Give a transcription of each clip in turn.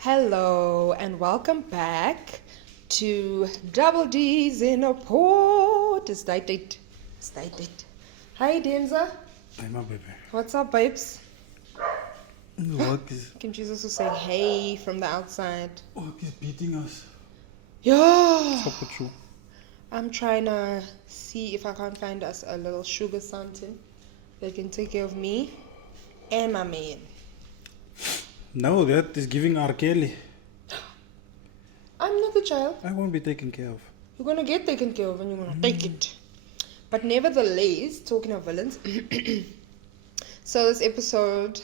Hello and welcome back to Double D's in a Port. Stay it. Hi Denza. Hi, my baby. What's up, babes? Work is Kim Jesus was saying hey from the outside. beating us. Yeah. What's up with you? I'm trying to see if I can't find us a little sugar something that can take care of me and my man. No, that is giving R. Kelly. I'm not the child. I won't be taken care of. You're gonna get taken care of and you're gonna take it. But nevertheless, talking of villains, so this episode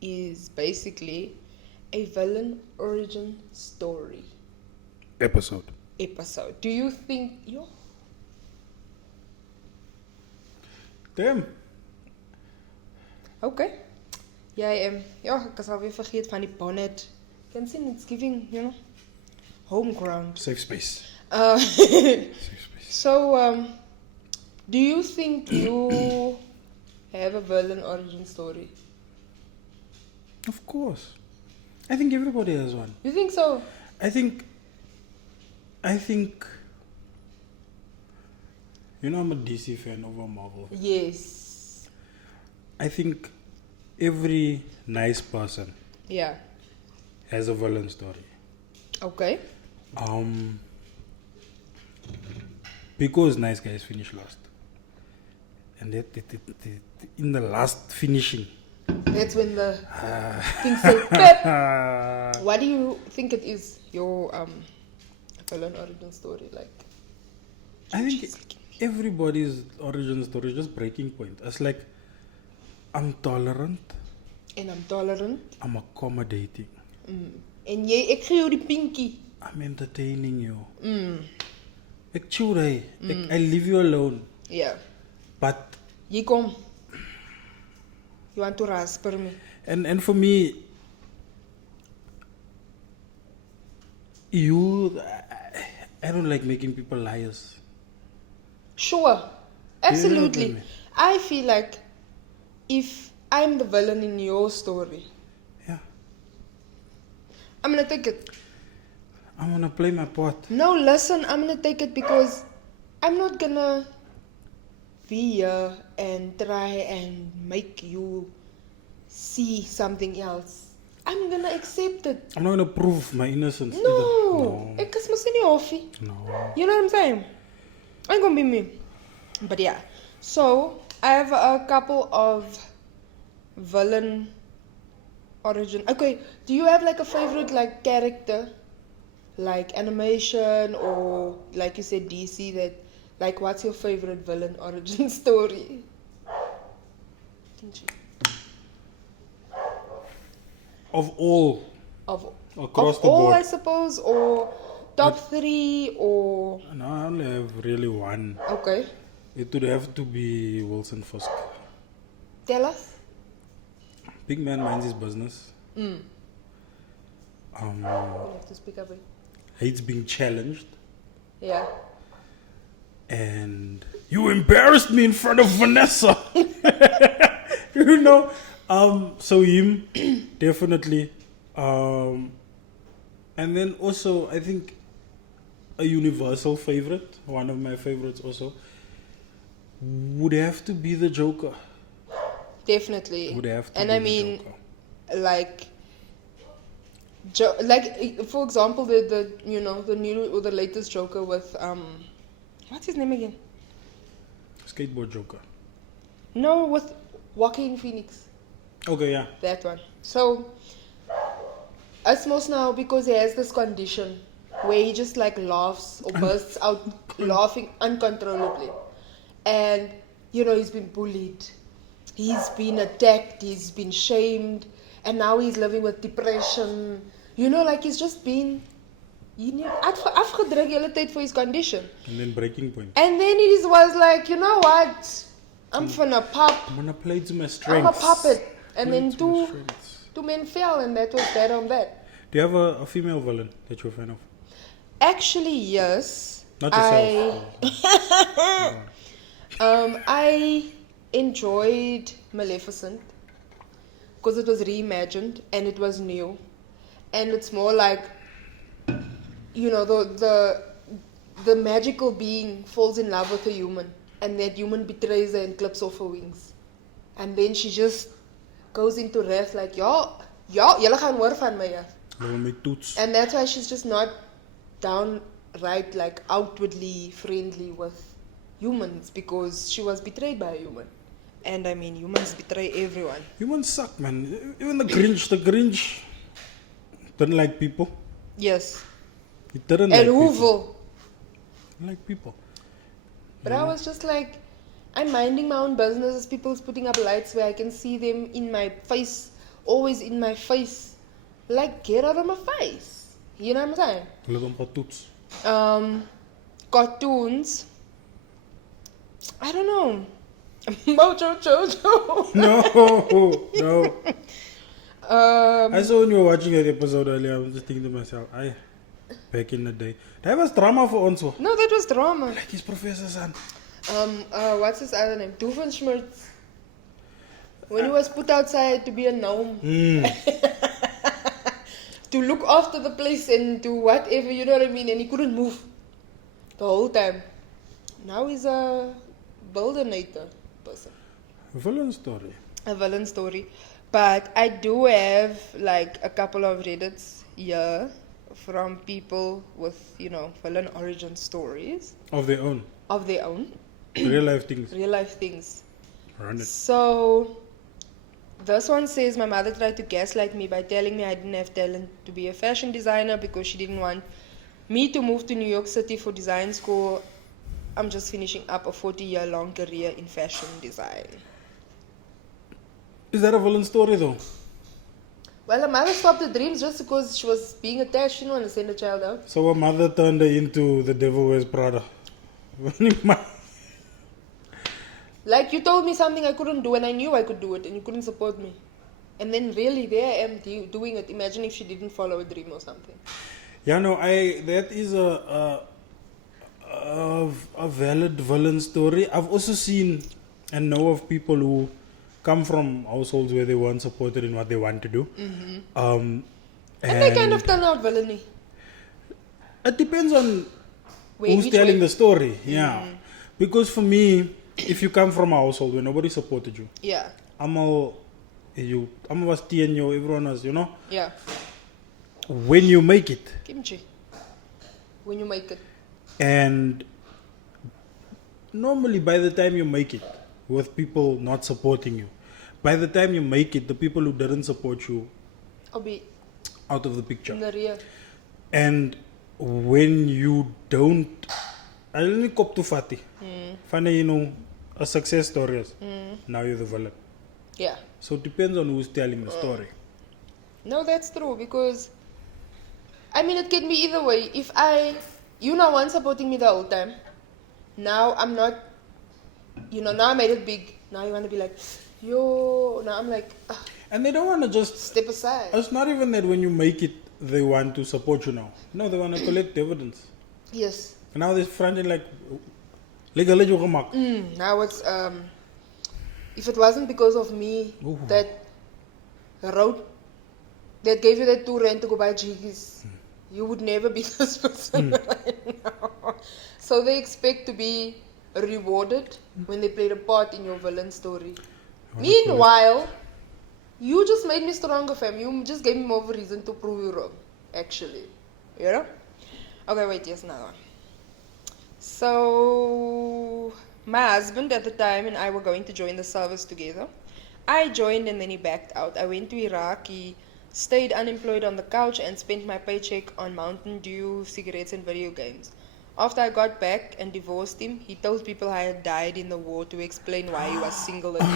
is basically a villain origin story Episode. Do you think Damn. Okay. Ek is alweer vergeet van die bonnet. Can see it's giving, home ground. Safe space. Safe space. So, do you think you have a villain origin story? Of course. I think everybody has one. You think so? I think I'm a DC fan over Marvel. Yes. I think every nice person Yeah. has a villain story. Okay. Because nice guys finish last. And in the last finishing, That's when the things say pep. What do you think it is, your villain origin story? Like, I think everybody's origin story is just breaking point. It's like, I'm tolerant, and I'm tolerant. I'm accommodating, En ek gee jou die pinkie. I'm entertaining you. Ek chill, I leave you alone. Yeah. But Hier kom. You want to rasper me. and for me, I don't like making people liars. Sure. Absolutely. Yeah, I feel like if I'm the villain in your story, Yeah, I'm gonna take it. I wanna play my part. No, listen, I'm gonna take it because I'm not gonna be here and try and make you see something else. I'm gonna accept it. I'm not gonna prove my innocence No, either. ek is mos nie hoffie. No. You know what I'm saying? I'm gonna be me. But yeah, so I have a couple of villain origin. Okay, do you have like a favorite like character, like animation or like you said DC? That like what's your favorite villain origin story? Of all, Of across of the all, board. I suppose, or top three, or No, I only have really one. okay. It would have to be Wilson Fisk. Tell us. Big man minds his business. You have to speak up. Hates being challenged. Yeah. And you embarrassed me in front of Vanessa. you know. So him, definitely. And then also, I think a universal favorite, one of my favorites also, would have to be the Joker. Definitely. Would have to and be I the mean, Joker. like for example, the the new or the latest Joker with what's his name again? Skateboard Joker. No, with Joaquin Phoenix. Okay, yeah. That one. So it's most now because he has this condition where he just like laughs or bursts out laughing uncontrollably, and he's been bullied. He's been attacked, he's been shamed, and now he's living with depression. Like he's just been afgedruk die hele tyd for his condition. And then Breaking Point. And then he was like, you know what? I'm finna pop. I'm gonna play to my I'm strengths. a puppet. And Play then to my two strengths. men fell, and that was that on that. Do you have a female villain that you're a fan of? Actually, yes. Not yourself. I enjoyed Maleficent because it was reimagined and it was new. and it's more like, you know, the magical being falls in love with a human, and that human betrays her and clips off her wings, and then she just goes into wrath like, ja, julle gaan hoor van my af. Hulle wil my toets. And that's why she's just not downright like outwardly friendly with humans, because she was betrayed by a human. And I mean, humans betray everyone. Humans suck, man. Even the Grinch didn't like people. Yes. He didn't And like people. hoeveel. He didn't like people. But I was just like, I'm minding my own business as people's putting up lights where I can see them in my face, always in my face. Like, get out of my face. You know what I'm saying? Hulle het hom getoets. Cartoons. I don't know. Mojo Jojo. No. I saw when you were watching that episode earlier, I was just thinking to myself, back in the day. That was drama for ons. Like No, that was drama. his professor's son. What's his other name? Doofenshmirtz. When he was put outside to be a gnome. To look after the place and do whatever, you know what I mean? And he couldn't move the whole time. Now he's a buildinator person. Villain story. A villain story. But I do have like a couple of Reddits here from people with, you know, villain origin stories Of their own. of their own. Real life things. Real life things. Run it. So, this one says my mother tried to gaslight me by telling me I didn't have talent to be a fashion designer because she didn't want me to move to New York City for design school. I'm just finishing up a 40-year-long career in fashion design. Is that a villain story though? Well, her mother stopped the dreams just because she was being attached. She didn't want to send the child out. So a mother turned her into the devil wears Prada. Like, you told me something I couldn't do and I knew I could do it and you couldn't support me. And then really there I am doing it. Imagine if she didn't follow a dream or something. Yeah, no, that is a valid villain story. I've also seen and know of people who come from households where they weren't supported in what they want to do. And they kind of turn out villainy. It depends on who's Which telling way? the story. Yeah. Because for me, if you come from a household where nobody supported you, Yeah. I'm was TNO, everyone else, you know? Yeah. When you make it, Kimchi. When you make it. and normally by the time you make it, with people not supporting you, by the time you make it, the people who didn't support you I'll be out of the picture. in the rear. And when you don't, I only cop to Fati. Funny, you know, a success story is. Now you're the villain. Yeah. So it depends on who's telling the story. No, that's true because I mean it can be either way. If you know one supporting me the whole time, now I'm not, you know, now I made it big. Now you want to be like, yo, now I'm like, And they don't want to just, step aside. it's not even that when you make it, they want to support you now. No, they want to collect dividends. Yes. And now they're fronting like, legal you gemak. Now it's if it wasn't because of me Ooh. that gave you that 2 rand to go buy jiggies, you would never be this person right now. So they expect to be rewarded when they played a part in your villain story. Meanwhile, you just made me stronger, fam. You just gave me more of a reason to prove you wrong, actually. You know? Okay, wait, here's another one. So, my husband at the time and I were going to join the service together. I joined and then he backed out. I went to Iraq. He stayed unemployed on the couch and spent my paycheck on Mountain Dew, cigarettes, and video games. After I got back and divorced him, he told people I had died in the war to explain why he was single again.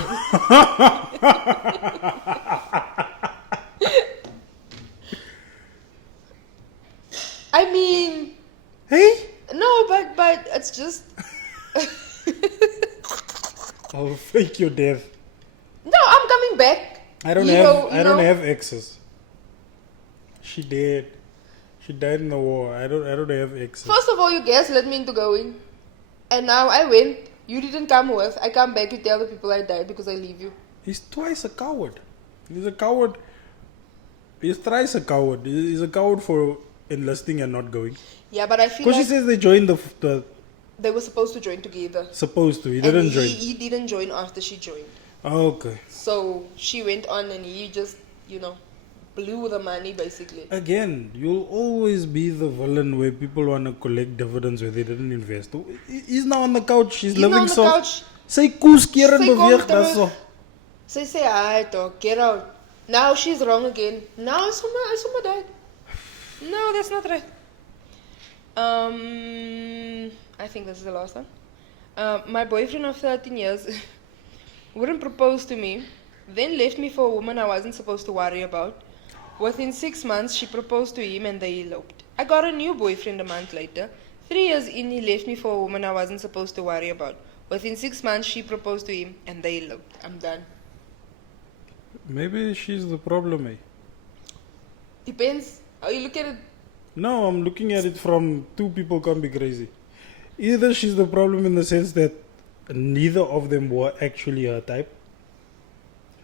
I mean, Hey? no, but it's just. I'll fake your death. No, I'm coming back. I don't have exes. She did. She died in the war. I don't have exes. First of all, you gaslit me into going. And now I went. You didn't come with. I come back, you tell the people I died because I leave you. He's twice a coward. He's a coward He's thrice a coward. He's a coward for enlisting and not going. Yeah, but I feel Because like she says they joined the they were supposed to join together. supposed to. He And didn't join. he didn't join after she joined. Okay. So she went on and he just, blew the money basically. Again, you'll always be the villain where people want to collect dividends where they didn't invest. He's now on the couch. He's He's now living on the so. couch. Sy koes keer en Sy kom beweeg, that's terug. so. Sy say, hi dog, get out. Now she's wrong again. Now I saw my dad. No, that's not right. I think this is the last one. My boyfriend of 13 years wouldn't propose to me, then left me for a woman I wasn't supposed to worry about. Within 6 months, she proposed to him and they eloped. I got a new boyfriend a month later. 3 years in, he left me for a woman I wasn't supposed to worry about. Within 6 months, she proposed to him and they eloped. I'm done. Maybe she's the problem, eh? Depends how you look at it. No, I'm looking at it from two people can't be crazy. Either she's the problem in the sense that neither of them were actually her type.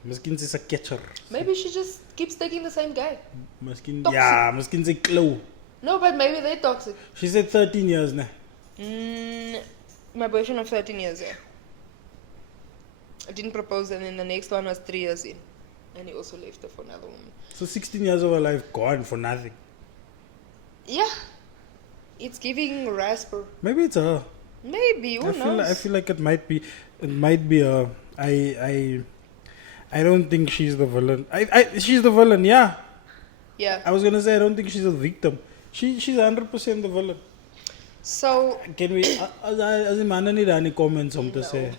Miskien sy's 'n catcher. Maybe she just keeps taking the same guy. Miskien Toxic. ja, miskien sy klou. No, but maybe they're toxic. She said 13 years now. My boyfriend of 13 years, yeah. I didn't propose and then the next one was 3 years in. And he also left her for another woman. So 16 years of her life gone for nothing. Yeah. It's giving Rasper. Maybe it's her. Maybe, who knows? I feel like it might be her. I don't think she's the villain. She's the villain, yeah. Yeah. I was gonna say I don't think she's a victim. She's 100% the villain. So, Can we as a man need any comments om te say?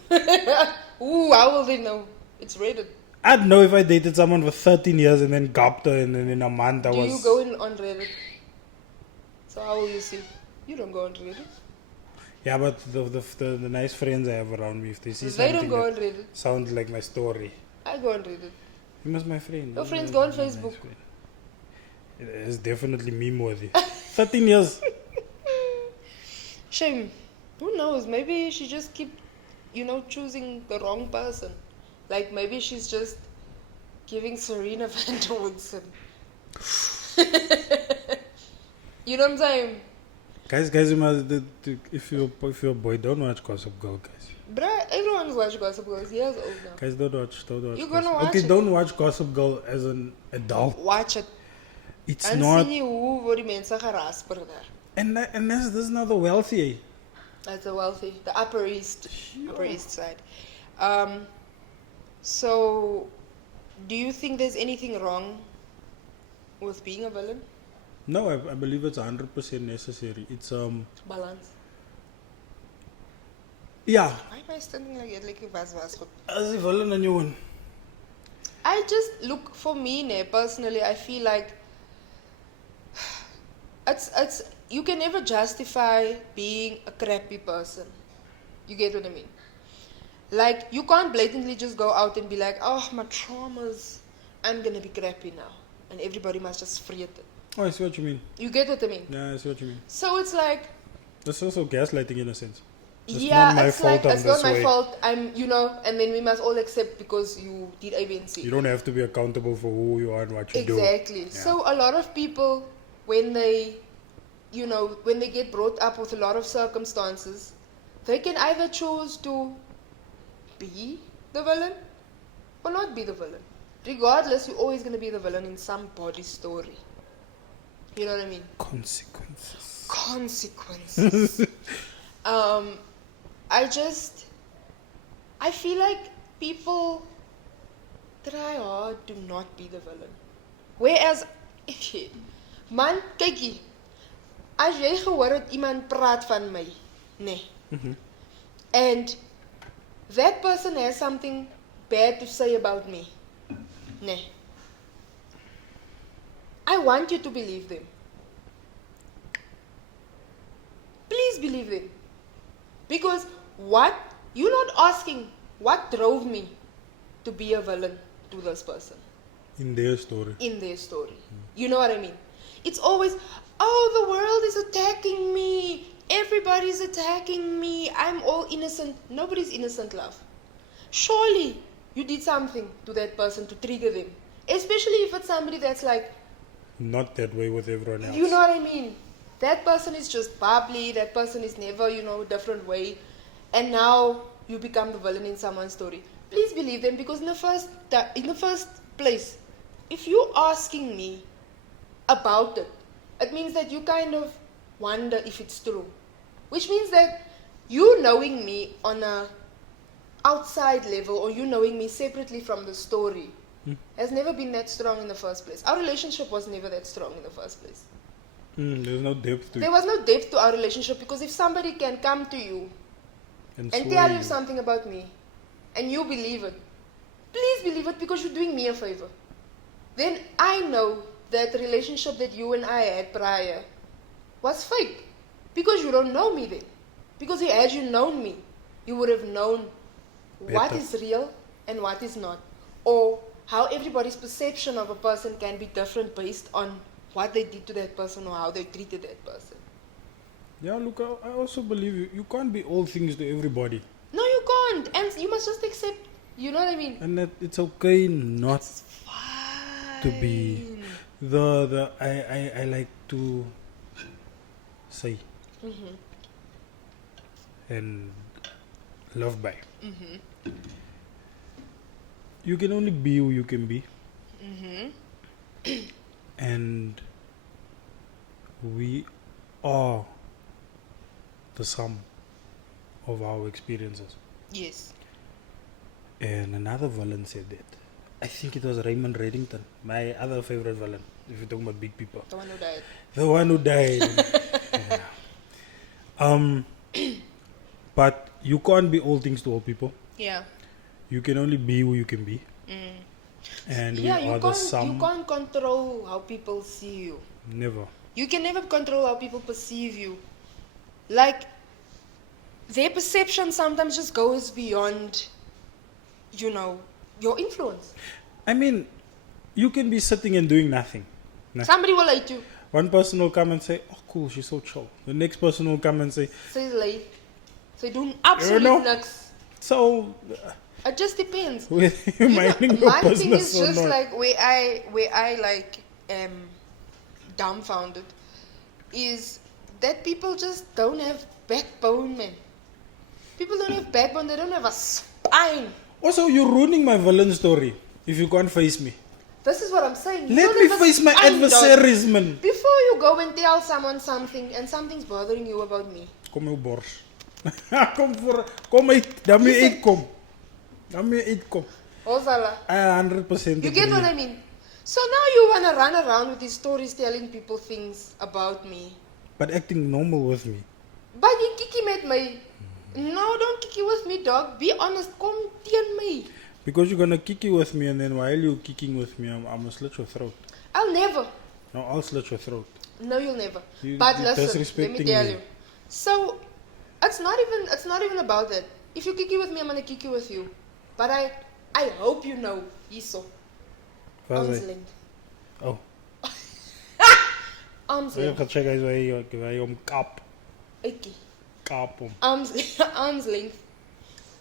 ooh, how will they know? It's rated. I'd know if I dated someone for 13 years and then gapped her and then in a month I Do was you go on Reddit? So how will you see? You don't go on Reddit. Yeah, but the nice friends I have around me, if they see They something don't go on that Reddit. sounds like my story. I go on Reddit. You must my friend. Your You friends must go on be my Facebook. friend. It's definitely meme worthy. 13 years. Shame. Who knows? Maybe she just keep, choosing the wrong person. Like maybe she's just giving Serena Van Woodson. You know what I'm saying? Guys, you must, if you're a boy, don't watch Gossip Girl, guys. Bruh, everyone's watching Gossip Girl. It's years old now. Guys, don't watch. You're Gossip. gonna watch Okay, it. don't watch Gossip Girl as an adult. Watch it. It's En not. sien jy hoe word die mense gerasper daar? And this is not the wealthy. Eh? That's the wealthy, the Upper East side. So, do you think there's anything wrong with being a villain? No, I believe it's 100% necessary. It's Balance. yeah. Why am I standing like that? Like was goed. As a villain and you win. I just look for me, personally. I feel like it's you can never justify being a crappy person. You get what I mean? Like you can't blatantly just go out and be like, oh, my traumas, I'm gonna be crappy now, and everybody must just free it. Oh, I see what you mean. You get what I mean? Yeah, I see what you mean. So it's like, That's also gaslighting in a sense. It's yeah, not my it's fault like I'm it's not this my way. fault. I'm, and then we must all accept because you did A, B, and C. You don't have to be accountable for who you are and what you do. Exactly. Yeah. So a lot of people, when they, when they get brought up with a lot of circumstances, they can either choose to be the villain or not be the villain. Regardless, you're always going to be the villain in somebody's story. You know what I mean? Consequences. Consequences. I feel like people try hard to not be the villain. Whereas, man, kykie, as jy gehoor het iemand praat van my, nee. And that person has something bad to say about me, nee. I want you to believe them. Please believe them. Because you're not asking what drove me to be a villain to this person. In their story. In their story. You know what I mean? It's always, oh, the world is attacking me. Everybody's attacking me. I'm all innocent. Nobody's innocent, love. Surely you did something to that person to trigger them. Especially if it's somebody that's like not that way with everyone else. You know what I mean? That person is just bubbly, that person is never, different way. And now you become the villain in someone's story. Please believe them, because in the first place, if you're asking me about it, it means that you kind of wonder if it's true. Which means that you knowing me on a outside level, or you knowing me separately from the story, has never been that strong in the first place. Our relationship was never that strong in the first place. There's no depth to There it. was no depth to our relationship, because if somebody can come to you and sway tell you something about me and you believe it, please believe it, because you're doing me a favor. Then I know that the relationship that you and I had prior was fake, because you don't know me then. Because had you known me, you would have known what Better. is real and what is not, or how everybody's perception of a person can be different based on what they did to that person or how they treated that person. Yeah, look, I also believe you can't be all things to everybody. No, you can't. And you must just accept, you know what I mean? And that it's okay not It's fine. to be I like to say and love by. You can only be who you can be. And we are the sum of our experiences. Yes. And another villain said that. I think it was Raymond Reddington, my other favorite villain, if you're talking about big people. The one who died. The one who died. Yeah. But you can't be all things to all people. Yeah. You can only be who you can be. And we Yeah, are the sum. you can't control how people see you. Never. You can never control how people perceive you. Like, their perception sometimes just goes beyond, your influence. I mean, you can be sitting and doing nothing. Nah. Somebody will hate you. One person will come and say, oh cool, she's so chill. The next person will come and say, Say late. Say do absolutely niks. so It just depends. whether you're minding your My thing business is or just not. like where I like am dumbfounded is that people just don't have backbone, man. People don't have backbone, they don't have a spine. Also, you're ruining my villain story if you can't face me. This is what I'm saying. You Let don't me have a face my spine, dog. adversaries, man. Before you go and tell someone something and something's bothering you about me, Kom jou bors. Kom uit. Daarmee Listen. uitkom. Daarmee uitkom. Ozala, I 100% you get what I mean? So now you want to run around with these stories telling people things about me. But acting normal with me. But you kiki met my. No, don't kiki with me, dog. Be honest. Kom teen me. Because you're gonna kick you with me, and then while you're kicking with me, I'm gonna slit your throat. I'll never. No, I'll slit your throat. No, you'll never. You- But you're listen, let me disrespecting tell me. you. So, it's not even about that. If you kiki with me, I'm gonna kiki with you. But I hope you know, Iso. Wat Arm's is hy? length. Oh. Arm's Ek length. gaan check as hy hom kap. Ikkie. Kap hom. Arm's length.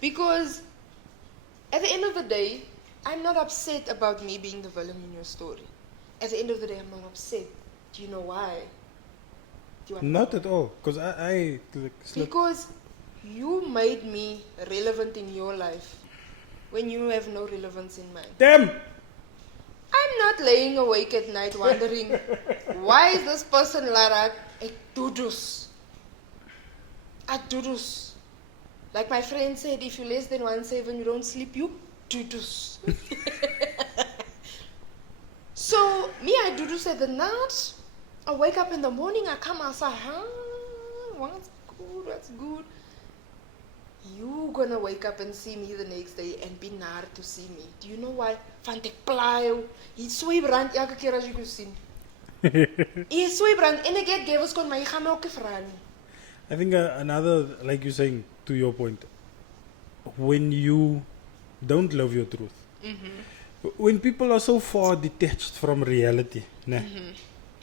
Because at the end of the day, I'm not upset about me being the villain in your story. At the end of the day, I'm not upset. Do you know why? Do you want to Not know? at all. Because I like, slit. Because you made me relevant in your life when you have no relevance in mine. Damn! I'm not laying awake at night wondering why is this person Lara ek dudus. Ek dudus. Like my friend said, if you're less than 1.7, you don't sleep, you dudus. So me, I dudus at the night. I wake up in the morning, I come outside, what's good, what's good. You gonna wake up and see me the next day and be nar to see me. Do you know why? Want ek pla jou. Jy swy brand elke keer as jy ko sien. Jy swy brand en ek het gewes kon my gaan my ook nie vra nie. I think another, like you're saying, to your point, when you don't love your truth, when people are so far detached from reality, né,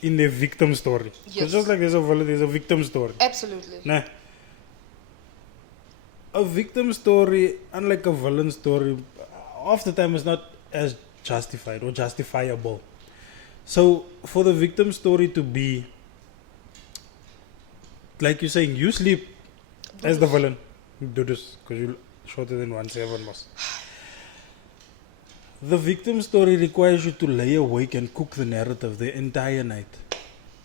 in their victim story, Yes. it's just like there's a victim story. Absolutely. Nah. A victim story, unlike a villain story, half the time is not as justified or justifiable. So for the victim story to be like you're saying, you sleep as the villain. Do this because you're shorter than 1.7 mas. The victim story requires you to lay awake and cook the narrative the entire night.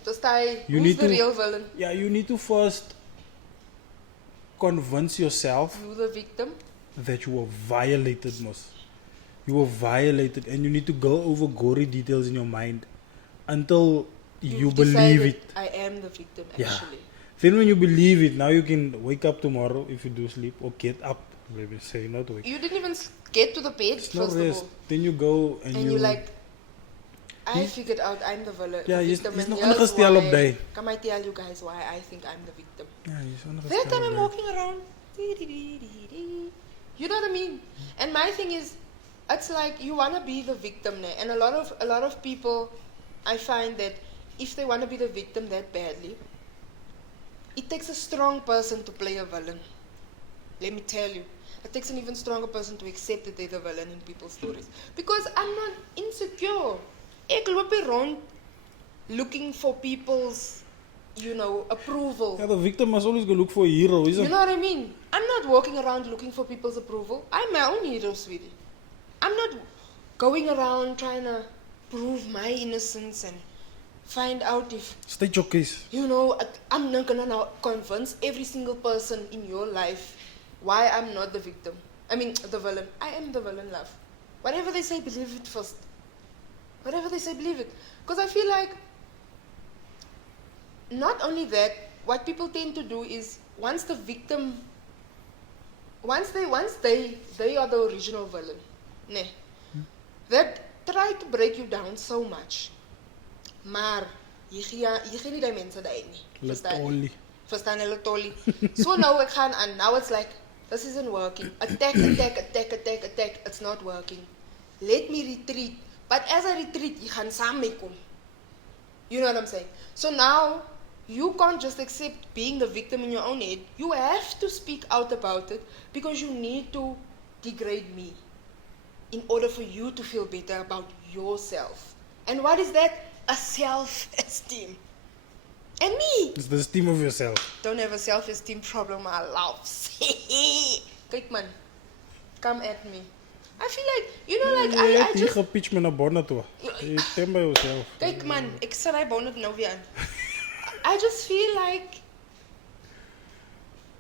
Just I, You who's need the to- real villain? Yeah, you need to first convince yourself You the victim? that you were violated, most. You were violated, and you need to go over gory details in your mind until you You've believe decided it. I am the victim, Yeah. actually. Then, when you believe it, now you can wake up tomorrow if you do sleep, or get up. Maybe say not wake. You didn't even get to the bed, It's no first of rest. all. Then you go and, And you you're like, I He's- figured out I'm the villain. Yeah, the he's- victim, he's and not here's ongestel op why- die. Can I tell you guys why I think I'm the victim? yeah, he's on the That time I'm scale, walking around. You know what I mean? And my thing is, it's like you wanna be the victim, ne? And a lot of people, I find that if they wanna be the victim that badly, it takes a strong person to play a villain. Let me tell you. It takes an even stronger person to accept that they're the villain in people's stories. Because I'm not insecure. Ek loop hier rond looking for people's, approval. Yeah, the victim must always go look for a hero, isn't You it? know what I mean? I'm not walking around looking for people's approval. I'm my own hero, sweetie. I'm not going around trying to prove my innocence and find out if, State your case. I'm not gonna now convince every single person in your life why I'm not the victim. I mean, the villain. I am the villain, love. Whatever they say, believe it first. Whatever they say, believe it. Because I feel like, not only that, what people tend to do is, once the victim, once they are the original villain, ne, that try to break you down so much. Maar, jy gee nie die mense daai nie. Verstaan jy? Only. Verstaan hulle tolly. So now ek gaan aan. Now it's like, this isn't working. Attack. It's not working. Let me retreat. But as I retreat, jy gaan saam mee kom. You know what I'm saying? So now, you can't just accept being the victim in your own head. You have to speak out about it because you need to degrade me in order for you to feel better about yourself. And what is that? A self-esteem. And me. It's the esteem of yourself. Don't have a self-esteem problem, my loves. Kyk man, come at me. I feel like, I Jy just... gepitch met 'n bonnet toe. Jy stem by yourself. Kyk man, ek sal hy bonnet nou weer aan. I just feel like,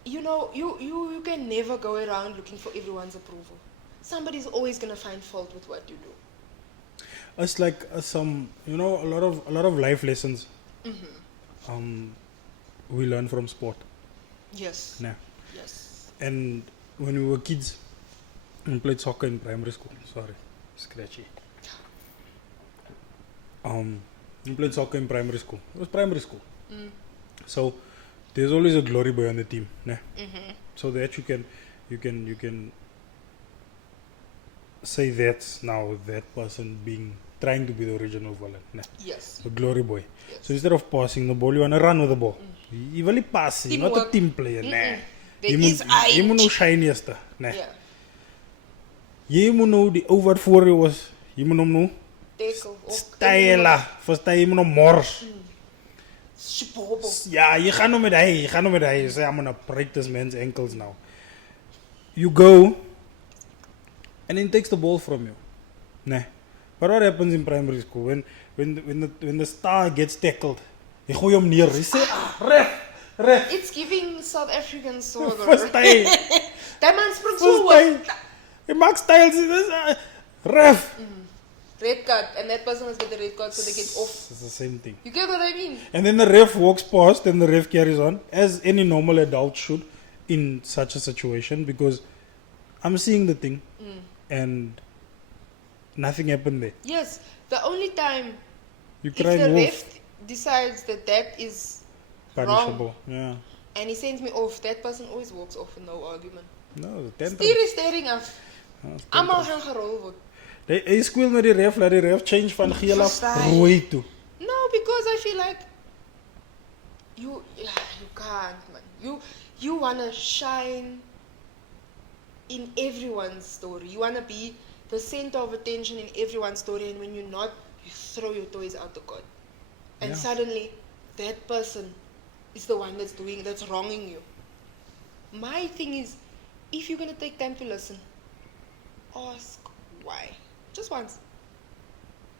you can never go around looking for everyone's approval. Somebody's always gonna find fault with what you do. It's like some, a lot of life lessons. We learn from sport. Yes. Nah. Yes. And when we were kids, we played soccer in primary school. Sorry, scratchy. We played soccer in primary school. It was primary school. So there's always a glory boy on the team. Nah. So that you can say that's now that person trying to be the original villain. Nah. Yes. The glory boy. Yes. So instead of passing the ball, you want to run with the ball. You really pass, not a Teamwork. team player. Nah. There Jy is I. moet nou shiniest. Nah. Yeah. Jy moet nou die ou wat voor jou was, jy moet hom nou Tackle. styla, verstaan jy moet hom mors. Shibobo. Ja, jy gaan nou met hy, jy sê I'm gonna break this man's ankles now. You go and then he takes the ball from you. Nah. But what happens in primary school when the star gets tackled? Jy gooi hom neer. Jy sê, ref. It's giving South African soccer. Verstaan jy? That man sprung Verstaan forward. jy? Hy maak styles, ref. Red card, and that person has got the red card, so they get off. It's the same thing. You get what I mean? And then the ref walks past and the ref carries on, as any normal adult should in such a situation, because I'm seeing the thing and nothing happened there. Yes. The only time You if cry the and wolf, ref decides that is punishable. wrong, Yeah. and he sends me off, that person always walks off with no argument. No, the tantrum. Stier is staring af. Ja, it's Almal tantrum. gaan gerol word. Hy speel met die ref, laat die ref change van geel af Verstaan. rooi toe. No, because I feel like you can't, man. You wanna shine in everyone's story. You wanna be the center of attention in everyone's story, and when you're not, you throw your toys out the cot. And Yeah. suddenly, that person is the one that's wronging you. My thing is, if you're gonna take time to listen, ask why. Just once.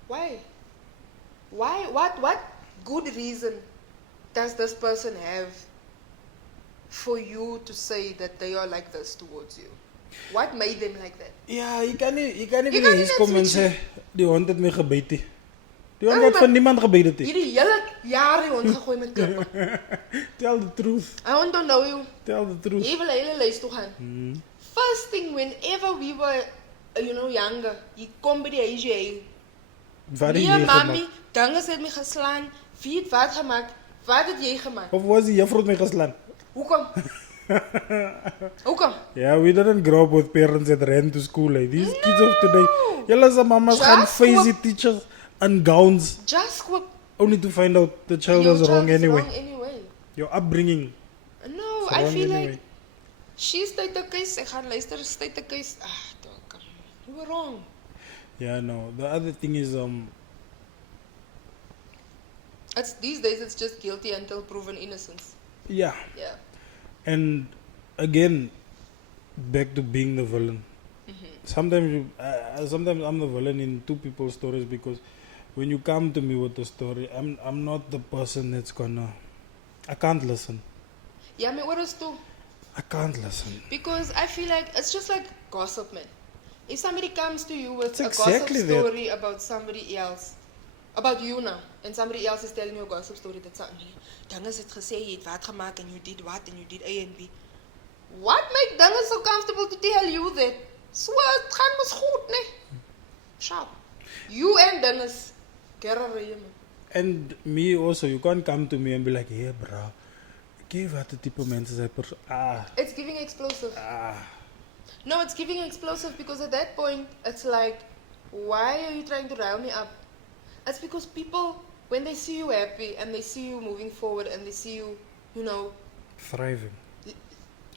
Why? Why? What good reason does this person have for you to say that they are like this towards you? What made them like that? Ja, je kan niet kan in niet huis net komen en switchen. zeggen, die hond heeft me gebeten. Die hond Oh, had maar- van niemand gebeten. Tee. Hierdie hele jaar die hond gegooi met klippe. Tell the truth. I want to know you. Tell the truth. Jy wil 'n hele lys toe gaan. First thing, whenever we were, younger, jy kom by die huis jy. Wat heb Nee, jy mami, gemaakt? dinges het my geslaan. Wie het wat gemaakt? Wat het jy gemaakt? Of was die juffrouw me geslaan? Hoekom? Hoekom? Yeah, we didn't grow up with parents that ran to school. Like these kids of today, yellow some mamas Just gaan fancy what- teachers and gowns Just what only to find out the child your was wrong child is anyway. wrong anyway. Your upbringing No, is I wrong feel anyway. like she's tyd te kies. Ek gaan luister, is tyd te kies. Dalk. You were wrong. Yeah, no. The other thing is It's these days it's just guilty until proven innocence. yeah. Yeah. And again, back to being the villain. Sometimes I'm the villain in two people's stories because when you come to me with a story, I'm not the person that's gonna. I can't listen. Yeah, my orders too. I can't listen. Because I feel like it's just like gossip, man. If somebody comes to you with It's a exactly gossip that. story about somebody else, about you now, and somebody else is telling you a gossip story that's something, Dinges het gesê jy het wat gemaak and you did what and you did A and B. What make Dinges so comfortable to tell you that? So het gaan mos goed, nee? Sharp. You and Dinges. Gerre man. And me also, you can't come to me and be like, hey bro, give wat the type mensen zijn It's giving explosive. No, it's giving explosive because at that point, it's like, why are you trying to rile me up? It's because people, when they see you happy and they see you moving forward and they see you, thriving.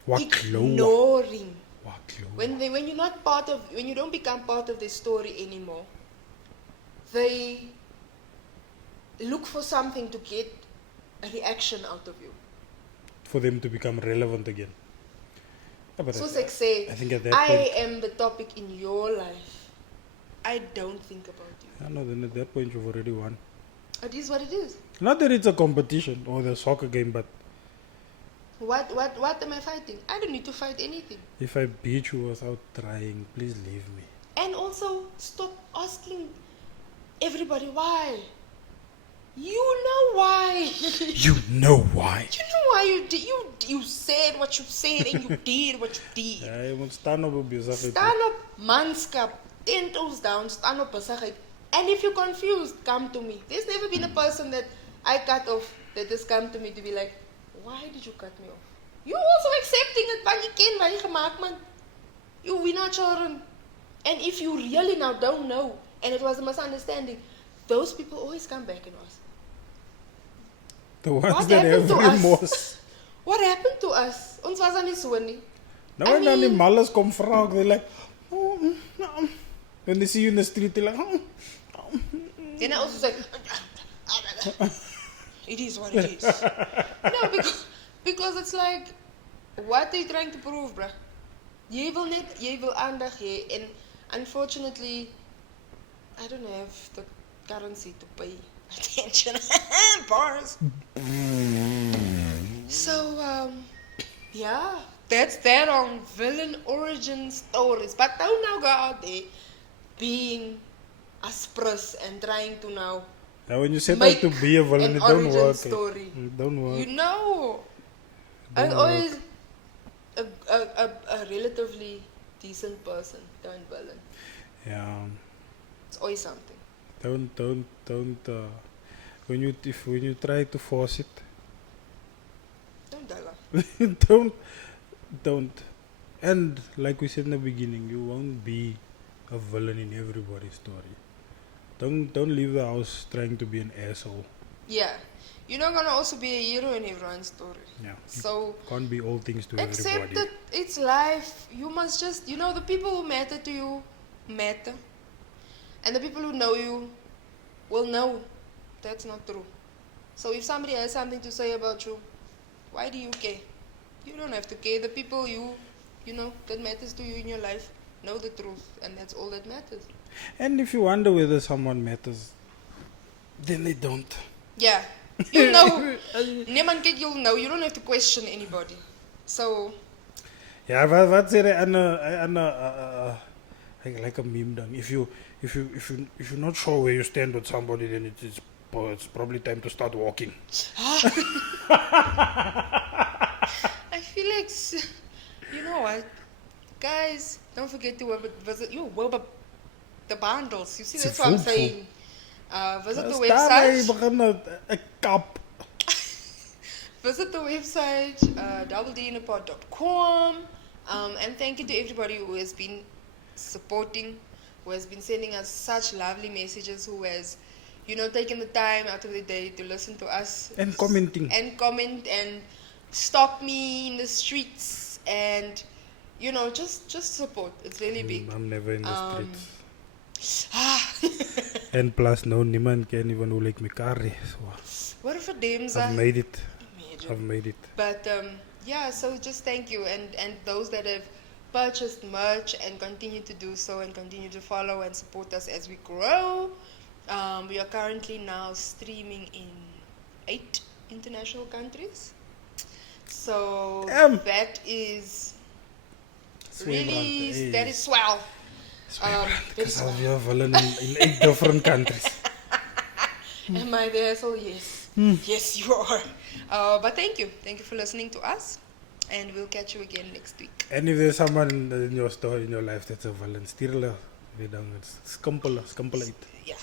ignoring. Waklo. When you're not part of, when you don't become part of their story anymore, they look for something to get a reaction out of you. For them to become relevant again. Yeah, but So like say, I think at that I point, am the topic in your life. I don't think about you. I know, then at that point you've already won. It is what it is. Not that it's a competition or the soccer game, but What am I fighting? I don't need to fight anything. if I beat you without trying, please leave me. And also stop asking everybody why. You know why. You know why. You know why you did. You said what you said and you did what you did. Ja, je moet staan op een besigheid. Staan op manskap, 10 toes down, staan op besigheid. And if you're confused, come to me. There's never been a person that I cut off that has come to me to be like, why did you cut me off? You also accepting it, want je ken wat je gemaakt man. We're not children. And if you really now don't know, and it was a misunderstanding, those people always come back and ask, The ones what that happened have to us? remorse. What happened to us? Ons was aan die so nie. Nou I en dan die mean- malles kom vra, they're like, oh, when they see you in the street, they're like, oh. Then I also say, it is what it is. No, because it's like, what are you trying to prove, bruh? Jy wil aandag hê, and unfortunately, I don't have the currency to pay attention. Bars. So, yeah, that's that on villain origin stories. But don't now go out there being aspres and trying to now Now when you set out make to be a villain, an it don't origin work. story. It don't work. You know, I'm Don't always a relatively decent person turned villain. Yeah. It's always something. Don't. When you try to force it, Don't die. don't. And like we said in the beginning, you won't be a villain in everybody's story. Don't leave the house trying to be an asshole. Yeah, you're not gonna also be a hero in everyone's story. Yeah. So Can't be all things to accept everybody. that it's life. You must just, the people who matter to you matter, and the people who know you will know that's not true. So if somebody has something to say about you, why do you care? You don't have to care. The people you know, that matters to you in your life know the truth, and that's all that matters. And if you wonder whether someone matters, then they don't. Yeah, you know. Niemand kijk, you'll know. You don't have to question anybody. So, Ja, wat zeg je aan like a meme dan? If you're not sure where you stand with somebody, then it's probably time to start walking. I feel like, you know what, guys, don't forget to visit the bundles. You see, that's what I'm saying. Visit the website. A cup. Visit the website, doubledinapod.com. And thank you to everybody who has been supporting, who has been sending us such lovely messages, who has, you know, taken the time out of the day to listen to us. And commenting. And comment and stop me in the streets and, you know, just support. It's really big. I'm never in the streets. streets. And plus, no, niemand can even like me carry. So What if a dames I've made it. Imagine. I've made it. But yeah, so just thank you, and those that have purchased merch and continue to do so and continue to follow and support us as we grow. We are currently now streaming in 8 international countries. So that is really, that is swell. Because we have in 8 different countries. Am I there? So yes. Yes, you are. But thank you. Thank you for listening to us. And we'll catch you again next week. And if there's someone in your story, in your life that's a villain, stuur hulle. Weet dan, it's skimpel uit. Yeah.